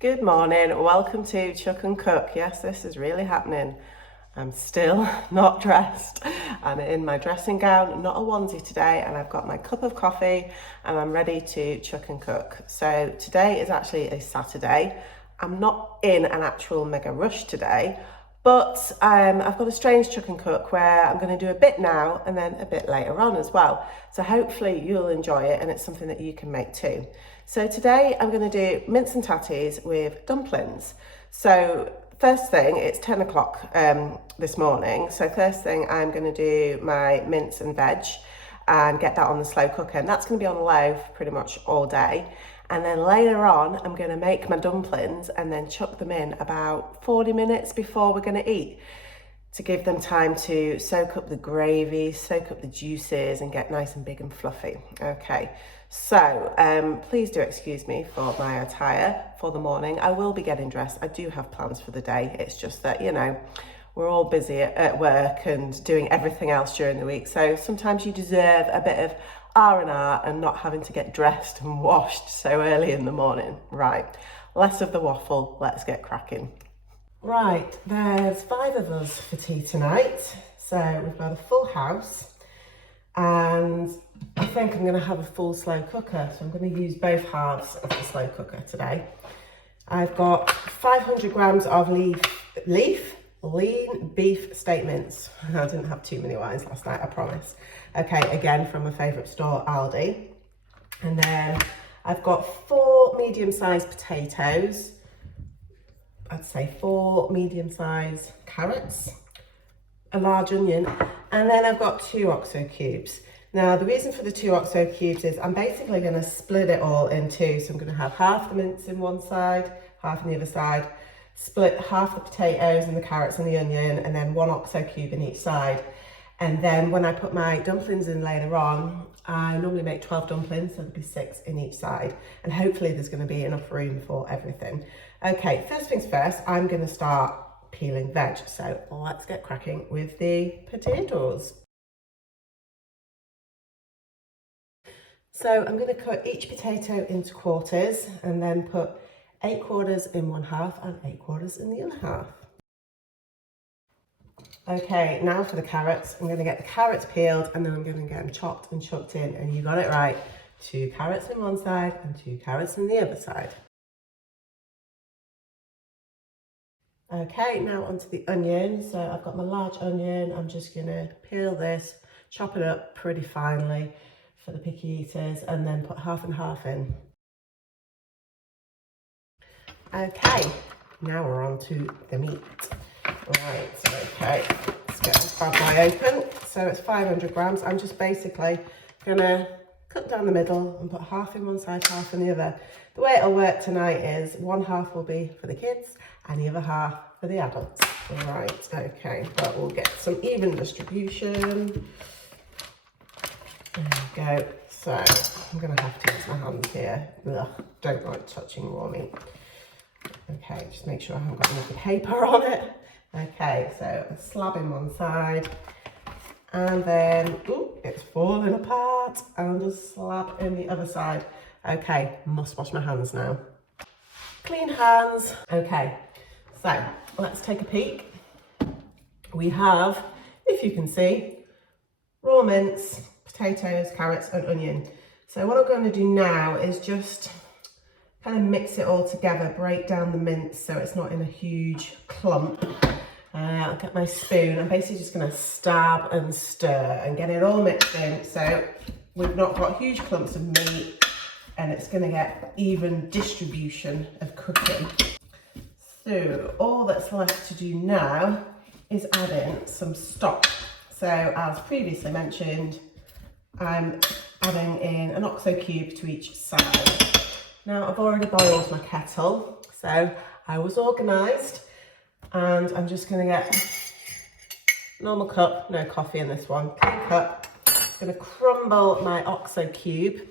Good morning, welcome to Chuck and Cook. Yes, this is really happening. I'm still not dressed. I'm in my dressing gown, not a onesie today, and I've got my cup of coffee and I'm ready to chuck and cook. So today is actually a Saturday. I'm not in an actual mega rush today, but I've got a strange chuck and cook where I'm going to do a bit now and then a bit later on as well. So hopefully you'll enjoy it and it's something that you can make too. So today I'm going to do mince and tatties with dumplings. So first thing, it's 10 o'clock this morning. So first thing I'm going to do my mince and veg and get that on the slow cooker. And that's going to be on low for pretty much all day. And then later on, I'm going to make my dumplings and then chuck them in about 40 minutes before we're going to eat, to give them time to soak up the gravy, soak up the juices and get nice and big and fluffy. Okay, so please do excuse me for my attire for the morning. I will be getting dressed. I do have plans for the day. It's just that, you know, we're all busy at work and doing everything else during the week. So sometimes you deserve a bit of R&R and not having to get dressed and washed so early in the morning. Right, less of the waffle, let's get cracking. Right, there's 5 of us for tea tonight. So we've got a full house and I think I'm going to have a full slow cooker. So I'm going to use both halves of the slow cooker today. I've got 500 grams of lean beef steak mince. I didn't have too many wines last night, I promise. Okay, again from my favourite store, Aldi. And then I've got 4 medium-sized potatoes. I'd say 4 medium-sized carrots, a large onion, and then I've got 2 OXO cubes. Now, the reason for the 2 OXO cubes is I'm basically going to split it all in 2. So I'm going to have half the mince in one side, half on the other side, split half the potatoes and the carrots and the onion, and then 1 OXO cube in each side. And then when I put my dumplings in later on, I normally make 12 dumplings, so there'll be 6 in each side. And hopefully there's going to be enough room for everything. Okay, first things first, I'm going to start peeling veg. So let's get cracking with the potatoes. So I'm going to cut each potato into quarters and then put 8 quarters in one half and 8 quarters in the other half. Okay, now for the carrots. I'm going to get the carrots peeled and then I'm going to get them chopped and chucked in. And you got it right. 2 carrots on one side and 2 carrots on the other side. Okay, now onto the onion. So I've got my large onion. I'm just going to peel this, chop it up pretty finely for the picky eaters, and then put half and half in. Okay, now we're on to the meat. Right, okay, let's get this bad boy open. So it's 500 grams. I'm just basically gonna cut down the middle and put half in one side, half in the other. The way it'll work tonight is one half will be for the kids and the other half for the adults. Right, okay, but we'll get some even distribution. There we go. So I'm gonna have to use my hands here. Ugh, don't like touching raw meat. Okay, just make sure I haven't got any paper on it. Okay, so a slab in one side, and then, ooh, it's falling apart, and a slab in the other side. Okay, must wash my hands now. Clean hands. Okay, so let's take a peek. We have, if you can see, raw mince, potatoes, carrots, and onion. So what I'm going to do now is just kind of mix it all together, break down the mince so it's not in a huge clump. I'll get my spoon. I'm basically just going to stab and stir and get it all mixed in so we've not got huge clumps of meat and it's going to get even distribution of cooking. So all that's left to do now is add in some stock. So as previously mentioned, I'm adding in an OXO cube to each side. Now I've already boiled my kettle, so I was organised, and I'm just going to get normal cup, no coffee in this one, clean cup. I'm going to crumble my OXO cube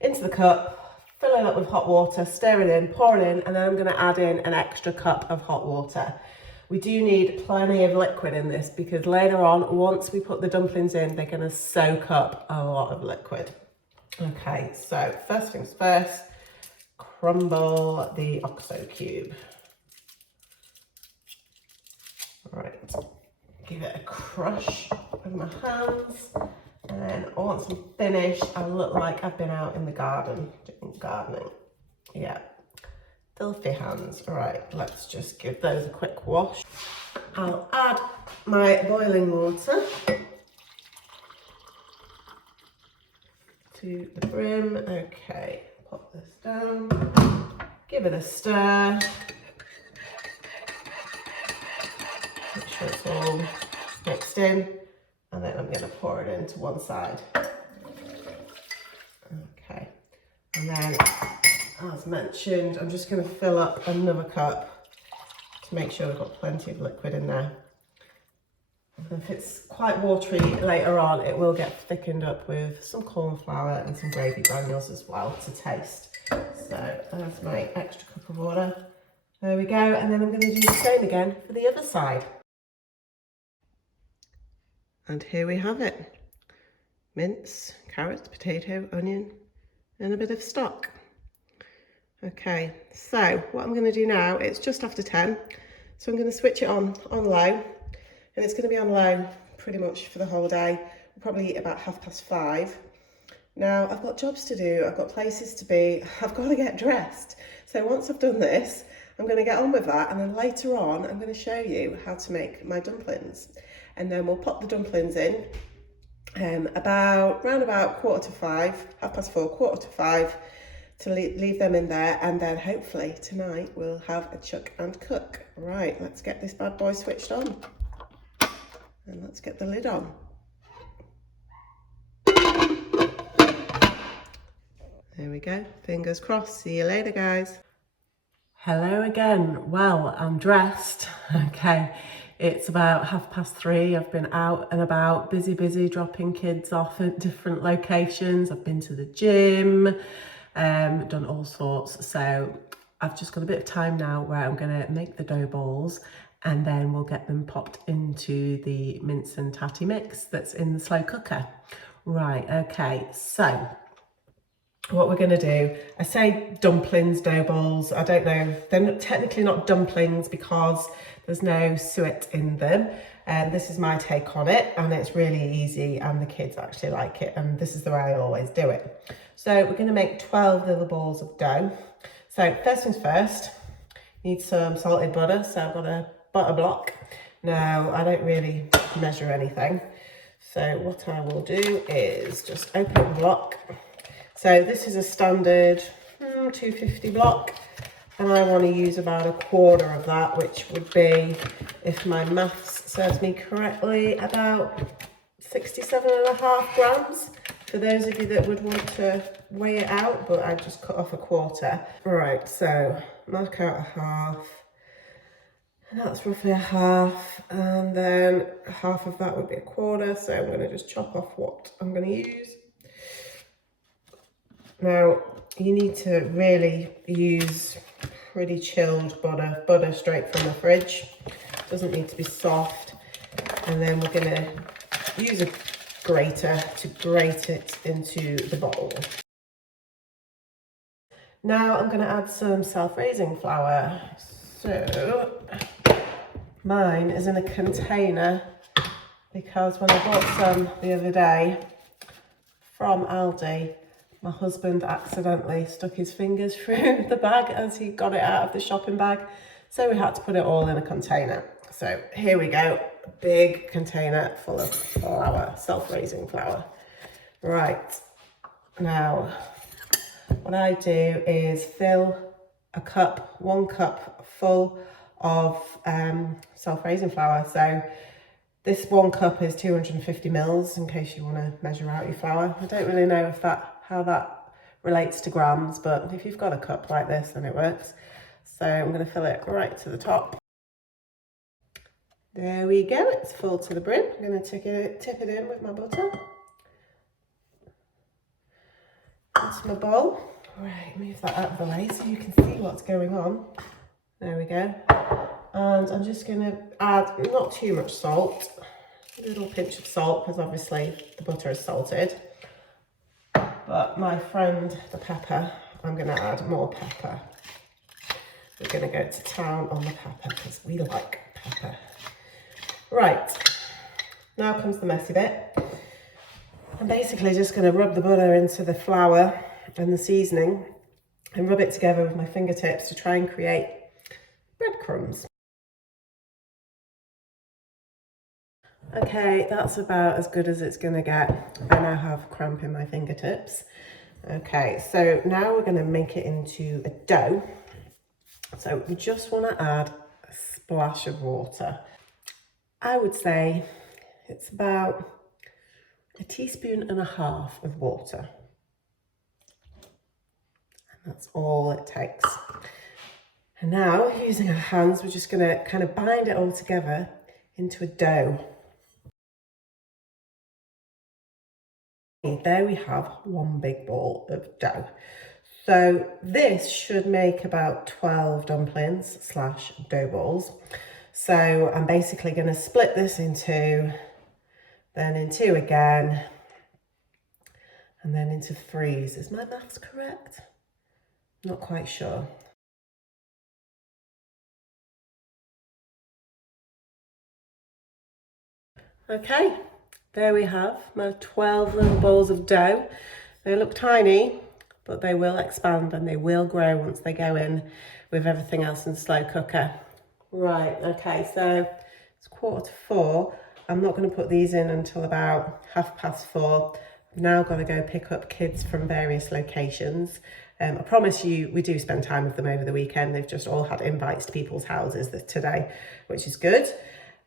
into the cup, fill it up with hot water, stir it in, pour it in, and then I'm going to add in an extra cup of hot water. We do need plenty of liquid in this because later on, once we put the dumplings in, they're going to soak up a lot of liquid. Okay, so first things first, crumble the OXO cube. Right, give it a crush with my hands. And then once I'm finished, I look like I've been out in the garden doing gardening. Yeah, filthy hands. All right, let's just give those a quick wash. I'll add my boiling water to the brim. Okay, pop this down, give it a stir. Make sure it's all mixed in, and then I'm going to pour it into one side. Okay, and then as mentioned, I'm just going to fill up another cup to make sure we've got plenty of liquid in there. If it's quite watery later on, it will get thickened up with some corn flour and some gravy granules as well to taste. So there's my extra cup of water. There we go, and then I'm going to do the same again for the other side. And here we have it. Mince, carrots, potato, onion, and a bit of stock. Okay, so what I'm going to do now, it's just after 10, so I'm going to switch it on low, and it's going to be on low pretty much for the whole day. We'll probably eat about 5:30. Now, I've got jobs to do, I've got places to be, I've got to get dressed. So once I've done this, I'm going to get on with that, and then later on, I'm going to show you how to make my dumplings. And then we'll pop the dumplings in round about 4:45, 4:30, 4:45, to leave them in there, and then hopefully tonight we'll have a chuck and cook. Right, let's get this bad boy switched on, and let's get the lid on. There we go, fingers crossed. See you later, guys. Hello again. Well, I'm dressed. Okay, it's about 3:30. I've been out and about, busy, dropping kids off at different locations. I've been to the gym, done all sorts. So I've just got a bit of time now where I'm gonna make the dough balls, and then we'll get them popped into the mince and tatty mix that's in the slow cooker. Right, okay, so what we're going to do, I say dumplings, dough balls, I don't know, they're technically not dumplings because there's no suet in them. This is my take on it, and it's really easy, and the kids actually like it, and this is the way I always do it. So we're going to make 12 little balls of dough. So first things first, need some salted butter. So I've got a butter block. Now, I don't really measure anything. So what I will do is just open up the block. So this is a standard 250 block, and I want to use about 1/4 of that, which would be, if my maths serves me correctly, about 67.5 grams. For those of you that would want to weigh it out, but I just cut off 1/4. Right, so mark out 1/2, and that's roughly 1/2, and then 1/2 of that would be 1/4. So I'm going to just chop off what I'm going to use. Now, you need to really use pretty chilled butter straight from the fridge. It doesn't need to be soft. And then we're going to use a grater to grate it into the bowl. Now I'm going to add some self-raising flour. So mine is in a container because when I bought some the other day from Aldi, my husband accidentally stuck his fingers through the bag as he got it out of the shopping bag. So we had to put it all in a container. So here we go, a big container full of flour, self-raising flour. Right, now what I do is fill a cup, 1 cup full of self-raising flour. So this 1 cup is 250 mils, in case you want to measure out your flour. I don't really know if how that relates to grams, but if you've got a cup like this, then it works. So I'm going to fill it right to the top. There we go, it's full to the brim. I'm going to tip it in with my butter. Into my bowl. Right, move that out of the way so you can see what's going on. There we go. And I'm just going to add not too much salt, a little pinch of salt, because obviously the butter is salted. But my friend, the pepper, I'm going to add more pepper. We're going to go to town on the pepper because we like pepper. Right, now comes the messy bit. I'm basically just going to rub the butter into the flour and the seasoning and rub it together with my fingertips to try and create breadcrumbs. Okay, that's about as good as it's going to get. I now have cramp in my fingertips. Okay, so now we're going to make it into a dough. So we just want to add a splash of water. I would say it's about 1.5 teaspoons of water. And that's all it takes. And now, using our hands, we're just going to kind of bind it all together into a dough. There we have one big ball of dough. So this should make about 12 dumplings / dough balls. So I'm basically going to split this in two, then in two again, and then into threes. Is my maths correct? Not quite sure. Okay, there we have my 12 little balls of dough. They look tiny, but they will expand and they will grow once they go in with everything else in the slow cooker. Right, okay, so it's 3:45. I'm not going to put these in until about 4:30. I've now got to go pick up kids from various locations. I promise you, we do spend time with them over the weekend. They've just all had invites to people's houses today, which is good.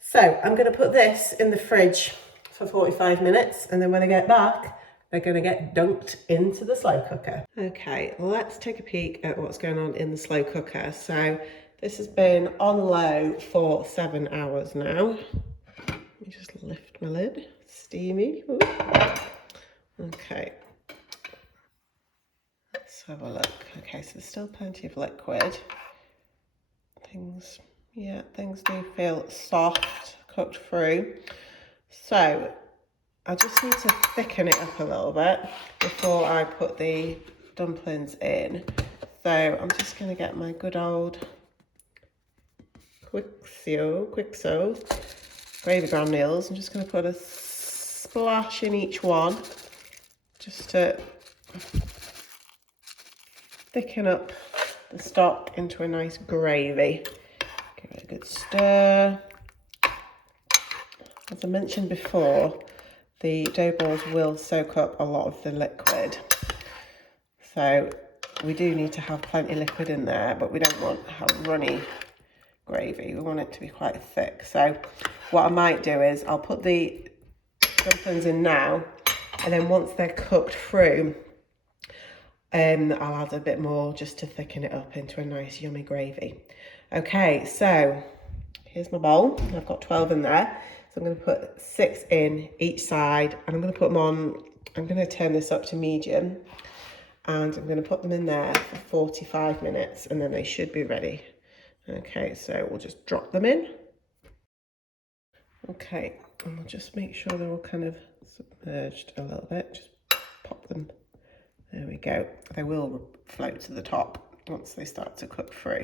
So I'm going to put this in the fridge for 45 minutes, and then when I get back, they're going to get dunked into the slow cooker. Okay, let's take a peek at what's going on in the slow cooker. So this has been on low for 7 hours now. Let me just lift my lid. Steamy. Ooh. Okay. Let's have a look. Okay, so there's still plenty of liquid. Things do feel soft, cooked through. So I just need to thicken it up a little bit before I put the dumplings in. So I'm just going to get my good old Quixo gravy granules. I'm just going to put a splash in each one just to thicken up the stock into a nice gravy. Give it a good stir. As I mentioned before, the dough balls will soak up a lot of the liquid. So we do need to have plenty of liquid in there, but we don't want to have runny gravy. We want it to be quite thick. So what I might do is I'll put the dumplings in now, and then once they're cooked through, I'll add a bit more just to thicken it up into a nice yummy gravy. Okay, so here's my bowl. I've got 12 in there. So I'm going to put 6 in each side, and I'm going to put them on, I'm going to turn this up to medium, and I'm going to put them in there for 45 minutes, and then they should be ready. Okay, so we'll just drop them in. Okay, and we'll just make sure they're all kind of submerged a little bit. Just pop them. There we go. They will float to the top once they start to cook through.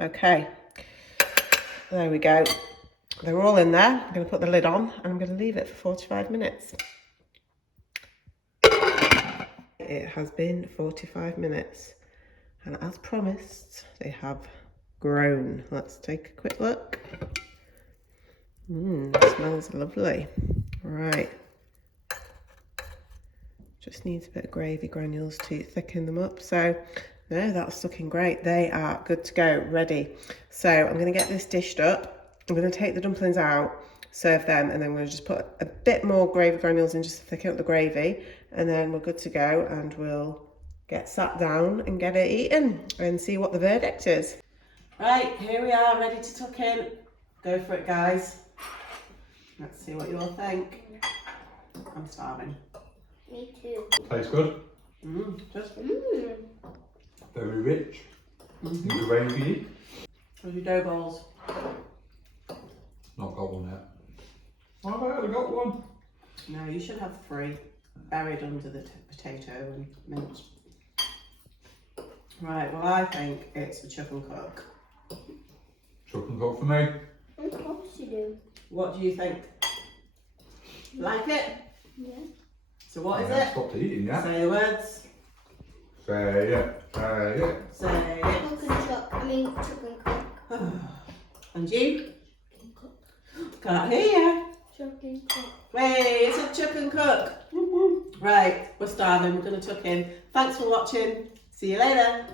Okay, there we go. They're all in there. I'm going to put the lid on and I'm going to leave it for 45 minutes. It has been 45 minutes, and as promised, they have grown. Let's take a quick look. It smells lovely. Right. Just needs a bit of gravy granules to thicken them up. So no, that's looking great. They are good to go, ready. So I'm going to get this dished up. I'm going to take the dumplings out, serve them, and then we'll just put a bit more gravy granules in just to thicken up the gravy, and then we're good to go, and we'll get sat down and get it eaten and see what the verdict is. Right, here we are, ready to tuck in. Go for it, guys. Let's see what you all think. I'm starving. Me too. Tastes good. Very rich. In gravy. How's your dough balls? Not got one yet. Why have I only got one? No, you should have 3 buried under the potato and mince. Right, well I think it's the chuck and cook. Chuck and cook for me. Of course you do. What do you think? Like it? Yeah. So what is Yeah, it? stopped eating, yeah? Say the words. Say it, say it. Say it. Cook and chuck. I mean, chuck and cook. And you? Cook. Can't hear you. Chuck and cook. Hey, it's a chuck and cook. Right, we're starving. We're going to chuck in. Thanks for watching. See you later.